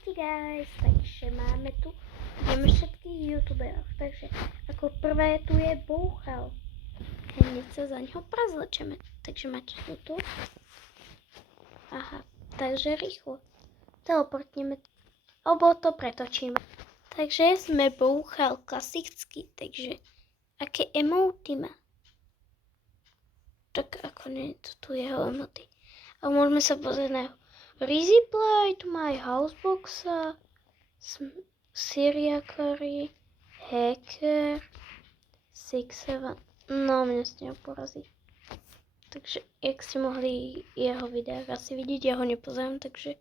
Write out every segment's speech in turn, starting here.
Ahojte guys, takže máme tu, ideme všetkých youtuberov, takže ako prvé tu je Bouchal. Hneď sa za ňoho prezlečeme, takže máte tu. Aha, takže rýchlo teleportneme, alebo to pretočíme. Takže sme Bouchal klasický, takže aké emoty má? Tak ako nie, to tu jeho emoty. A môžeme sa pozrieť na jeho Rizzy Play, tu má aj Houseboxa, Syria Curry, Hacker, 6-7. No, mňa s ňou porazí. Takže, jak ste mohli jeho videách asi vidieť, ja ho nepozerám, takže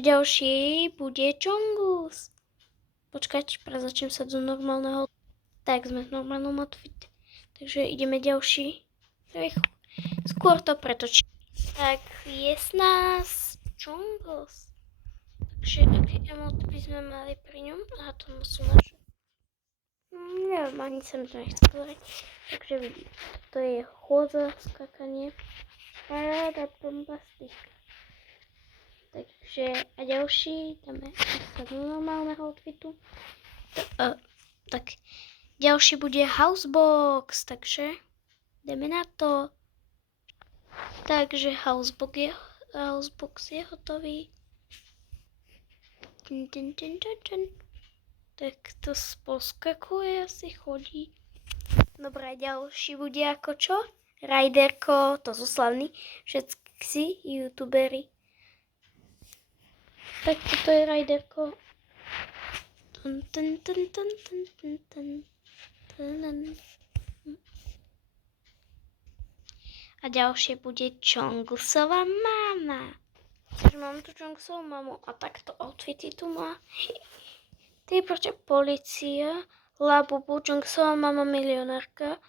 ďalší bude Chongus. Počkať, prezačnem sa do normálneho. Tak, sme v normálnom outfite. Takže ideme ďalší. Rýchlo. Skôr to pretočím. Tak je s nás Chongus. Takže aké emoty by sme mali pri ňom? Aha, to sú naše. Neviem, ani sa mi to nechce povedať. Takže vidíte, toto je chôdza, skakanie. Paráda, bombastika. Takže a ďalší, dáme sa do normálneho outfitu. Tak ďalší bude Housebox, takže ideme na to. Takže Housebox je hotový. Tak to poskakuje, asi chodí. Dobre, ďalší bude ako čo? Riderko, to sú slavní všetci youtuberi. Tak toto je Riderko. A ďalšie bude Chongusova mama. Takže mám tu Chongusovú mamu a takto outfity tu má. Ty prečo policia, Labubu, Chongusova mama milionárka,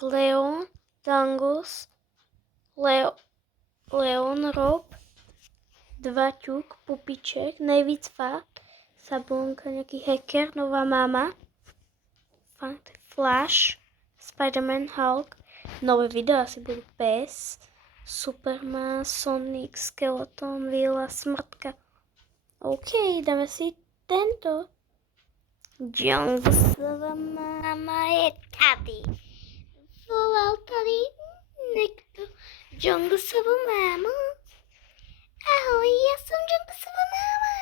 Leon, Dangus, Leon, Rob, Dvaťuk, Pupiček, nejvíc fakt, Sablonka, nejaký hacker, nová mama, Flash, Spider-Man, Hulk, nové videá asi budú Pes, Superman, Sonic, Skeleton, Vila, Smrtka. OK, dáme si tento. Chongusova mama je tady. Volal tady niekto Chongusovú mámu. Ahoj, ja som Chongusova máma.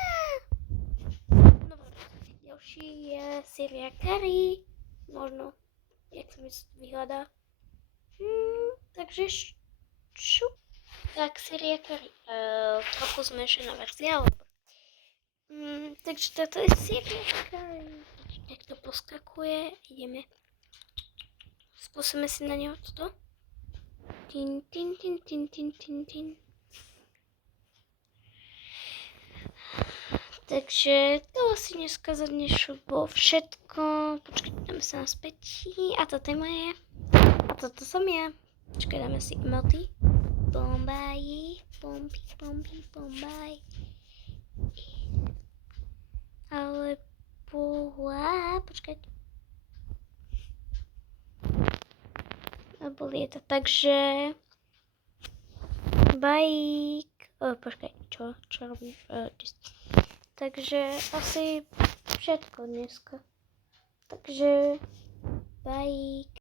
Dobre, ďalší je Syria Curry. Možno, jak sa mi vyhľadá. Takže tak Syria Curry. Trochu zmenšená verzia, alebo takže toto je Syria Curry. Jak to poskakuje, ideme. Skúsime si na neho toto. Tin. Takže to asi dneska za dnešok bolo všetko. Počkajte, dáme sa naspäť. A toto je moje. A toto som ja. Počkaj, dáme si emoty. Bombaj. Alebo počkajte. Alebo lieta. Takže bajk. Počkaj, čo robím? Takže asi všetko dneska. Takže bajk.